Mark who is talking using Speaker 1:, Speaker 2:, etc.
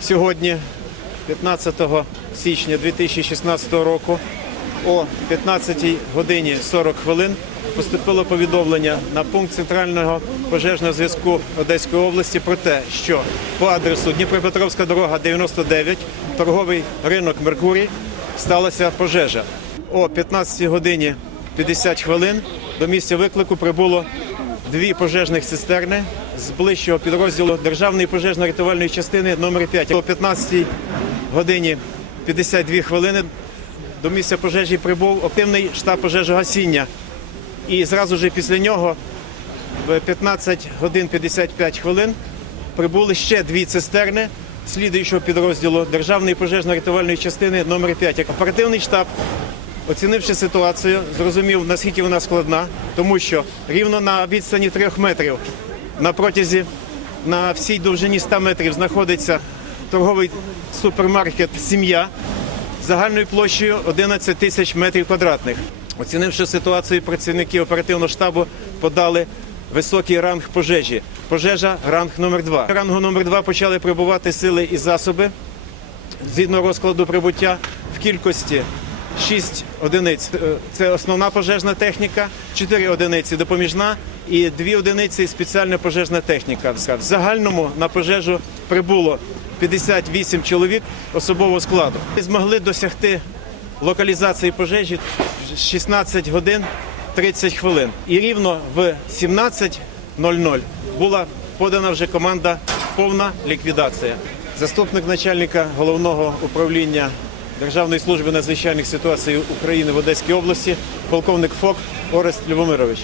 Speaker 1: Сьогодні, 15 січня 2016 року, о 15 годині 40 хвилин поступило повідомлення на пункт центрального пожежного зв'язку Одеської області про те, що по адресу Дніпропетровська дорога 99, торговий ринок Меркурій, сталася пожежа. О 15 годині 50 хвилин до місця виклику прибуло дві пожежних цистерни з ближчого підрозділу Державної пожежно-рятувальної частини номер 5 О 15 годині 52 хвилини до місця пожежі прибув активний штаб пожежогасіння. І зразу ж після нього в 15 годин 55 хвилин прибули ще дві цистерни слідуючого підрозділу Державної пожежно-рятувальної частини номер 5 Оперативний штаб Оцінивши ситуацію, зрозумів, наскільки вона складна, тому що рівно на відстані трьох метрів на протязі на всій довжині 100 метрів знаходиться торговий супермаркет Сім'я загальною площею 11 тисяч метрів квадратних. Оцінивши ситуацію, працівники оперативного штабу подали високий ранг пожежі. Пожежа ранг номер 2 Рангу номер 2 почали прибувати сили і засоби згідно розкладу прибуття в кількості 6 одиниць. Е, Це основна пожежна техніка, 4 одиниці допоміжна і 2 одиниці спеціальна пожежна техніка. В загальному на пожежу прибуло 58 чоловік особового складу. Ми змогли досягти локалізації пожежі в 16 годин 30 хвилин. І рівно в 17.00 була подана вже команда повна ліквідація. Заступник начальника головного управління Державної служби надзвичайних ситуацій України в Одеській області, полковник ФОК Орест Любомирович.